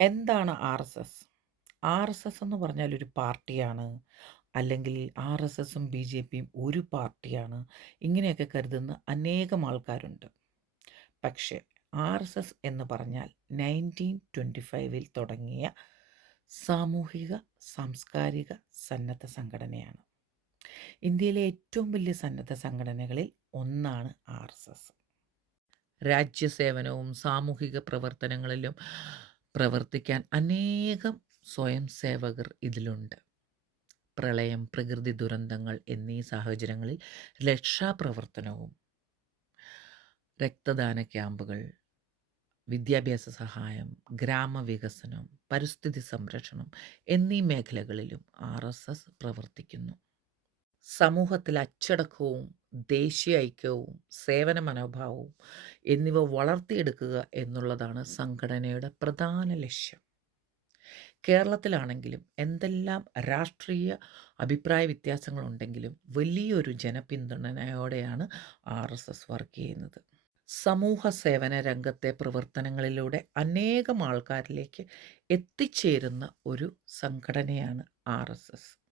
എന്താണ് RSS? RSS എന്ന് പറഞ്ഞാൽ ഒരു പാർട്ടിയാണ്. അല്ലെങ്കിൽ ആർഎസ്എസും ബിജെപിയും ഒരു പാർട്ടിയാണ്. ഇങ്ങനെയൊക്കെ കരുതുന്ന അനേകം ആൾക്കാരുണ്ട്. പക്ഷേ ആർഎസ്എസ് എന്ന് പറഞ്ഞാൽ 1925 തുടങ്ങിയ സാമൂഹിക, സാംസ്കാരിക സന്നദ്ധ സംഘടനയാണ്. ഇന്ത്യയിലെ ഏറ്റവും വലിയ സന്നദ്ധ സംഘടനകളിൽ ഒന്നാണ് ആർഎസ്എസ്. രാജ്യസേവനവും സാമൂഹിക പ്രവർത്തനങ്ങളിലും പ്രവർത്തിക്കാൻ അനേകം സ്വയം സേവകർ ഇതിലുണ്ട്. പ്രളയം, പ്രകൃതി ദുരന്തങ്ങൾ എന്നീ സാഹചര്യങ്ങളിൽ രക്ഷാപ്രവർത്തനവും, രക്തദാന ക്യാമ്പുകൾ, വിദ്യാഭ്യാസ സഹായം, ഗ്രാമവികസനം, പരിസ്ഥിതി സംരക്ഷണം എന്നീ മേഖലകളിലും ആർഎസ്എസ് പ്രവർത്തിക്കുന്നു. സമൂഹത്തിൽ അച്ചടക്കവും ദേശീയ ഐക്യവും സേവന മനോഭാവവും എന്നിവ വളർത്തിയെടുക്കുക എന്നുള്ളതാണ് സംഘടനയുടെ പ്രധാന ലക്ഷ്യം. കേരളത്തിലാണെങ്കിലും എന്തെല്ലാം രാഷ്ട്രീയ അഭിപ്രായ വ്യത്യാസങ്ങളുണ്ടെങ്കിലും വലിയൊരു ജനപിന്തുണയോടെയാണ് ആർഎസ്എസ് വർക്ക് ചെയ്യുന്നത്. സമൂഹ സേവന രംഗത്തെ പ്രവർത്തനങ്ങളിലൂടെ അനേകം ആൾക്കാരിലേക്ക് എത്തിച്ചേരുന്ന ഒരു സംഘടനയാണ് ആർഎസ്എസ്.